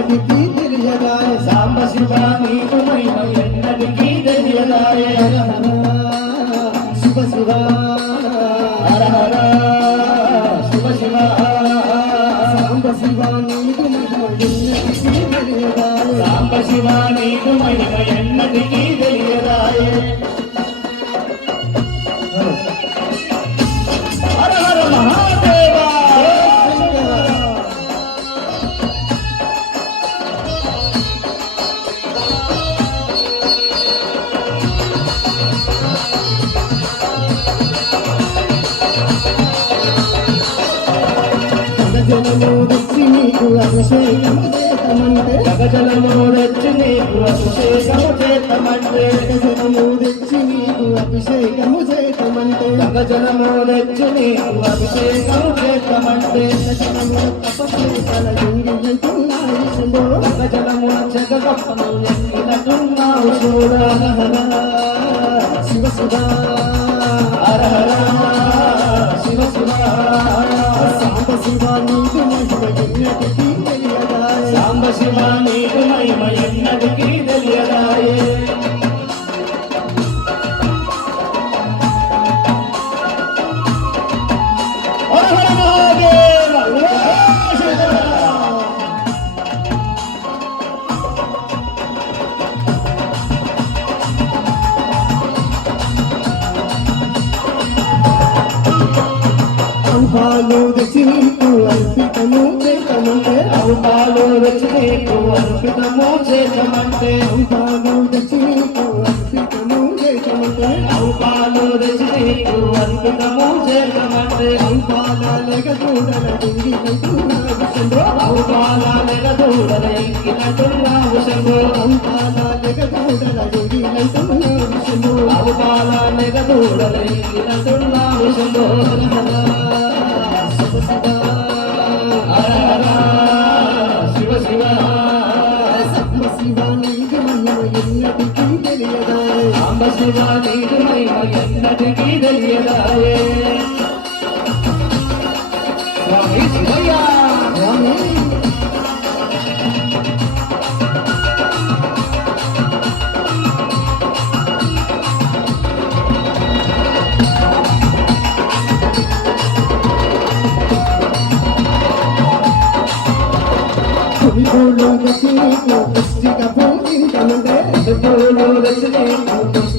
ఎన్నటికీ తెలియదాయ. సాంబ శివ నీకు మహిమ ఎన్నటికీ తెలియదాయ. శివ శివ హర హర శివ శివ. సాంబ శివ నీకు మహిమ ఎన్నటికీ తెలియదాయ. సాంబ శివ నీకు మహిమ ఎన్నటికీ తెలియదాయ. నీకు అభిషేకము చేతమంటే. నీకు అభిషేకము నీకు అభిషేకము నీకు అభిషేకము తపస్సుల జగగప్పను ఎక్కినట్టున్నావు చూడ. శివ శివ సాంబ శివ నీకు మహిమ ఎన్నటికీ తెలియదాయ సాంబ శివ నీకు మహిమ ఎన్నటికీ తెలియదాయే అవతాలు నీకు అర్పితము చేతమంటే అవుపాలు తెచ్చి నీకు అర్పితము చేతమంటే అవుపాలు వచ్చి నీకు అర్పితము చేతమంటే అంబాల లేక చూడల లింగియంటున్నాయి శంభో అవతాల నెగదూడల ఎక్కినట్టున్నావు శంభో అంబాల లేక చూడల లింగియంటున్నాయి శంభో అవతాల నెగదూడల ఎక్కినట్టున్నావు శంభో శివ నీకు మహిమ ఎన్నటికీ తెలియదాయే. స్వామి శివయ్య! స్వామి! పూలు తెచ్చి నీకు పుష్టిక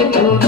వచ్చి నీకు